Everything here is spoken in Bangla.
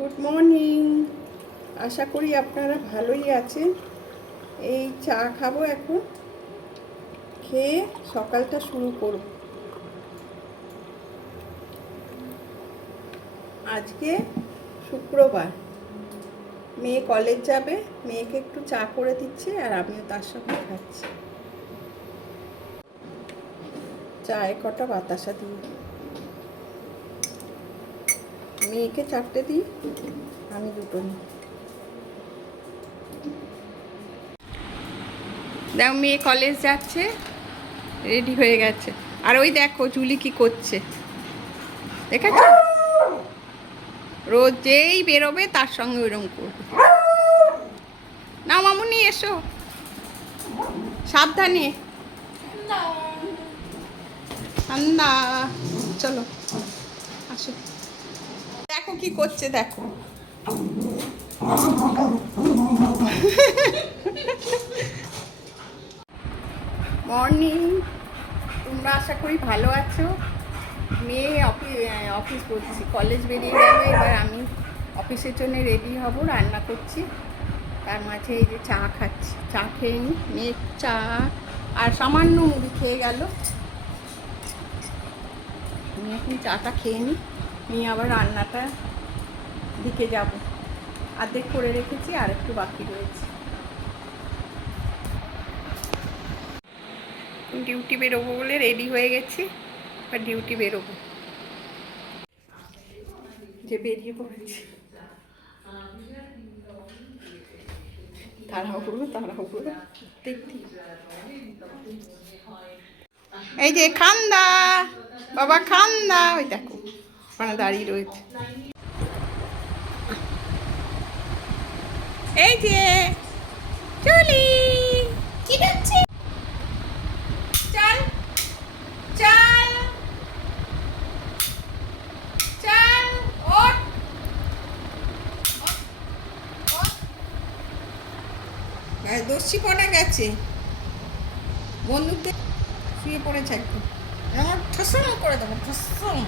Good morning. আশা করি আপনারা ভালোই আছেন। এই চা খাবো এখন, খেয়ে সকালটা শুরু করব। আজকে শুক্রবার, মেয়ে কলেজ যাবে, মেয়েকে একটু চা করে দিচ্ছে আর আমিও তার সঙ্গে খাচ্ছি। চায়ে কটা বাতাসা দিই, মেয়েকে 4টে দিই, আমি 2টো নিই। দেখো মেয়ে কলেজ যাচ্ছে, রেডি হয়ে গেছে। আর ওই দেখো জুলি কি করছে দেখেছো, রোজ যেই বেরোবে তার সঙ্গে ওইরকম করবে। না মামুনি এসো, সাবধানে, ঠান্ডা। চলো আসো, দেখো কি করছে দেখো। মর্নিং, তোমরা আশা করি ভালো আছো। মেয়ে অফিস বলছি, কলেজ বেরিয়ে গেল। এবার আমি অফিসের জন্য রেডি হব, রান্না করছি। তার মাঝে এই যে চা খাচ্ছি, চা খেয়ে নিই। মেয়ে চা আর সামান্য মুড়ি খেয়ে গেল। আমি এখন চাটা খেয়ে নিই, নিয়ে আবার রান্নাটা দিকে যাব। অর্ধেক করে রেখেছি, আর একটু বাকি রয়েছে। ডিউটি বেরোবো বলে রেডি হয়ে গেছি, এবার ডিউটি বেরোবো, যে বেরিয়ে পড়েছি। তাড়াহুড়ো দেখি। এই যে খান্দা, বাবা খান্দা, ওই দেখো ওখানে দাঁড়িয়ে রয়েছে। এই যে চলি, কি হচ্ছে? চল চল চল, ওঠ দস্যি পড়া গেছে, বন্দুক শুয়ে পড়েছে একদম। আমার ঠসম করে দেবো, ঠসম।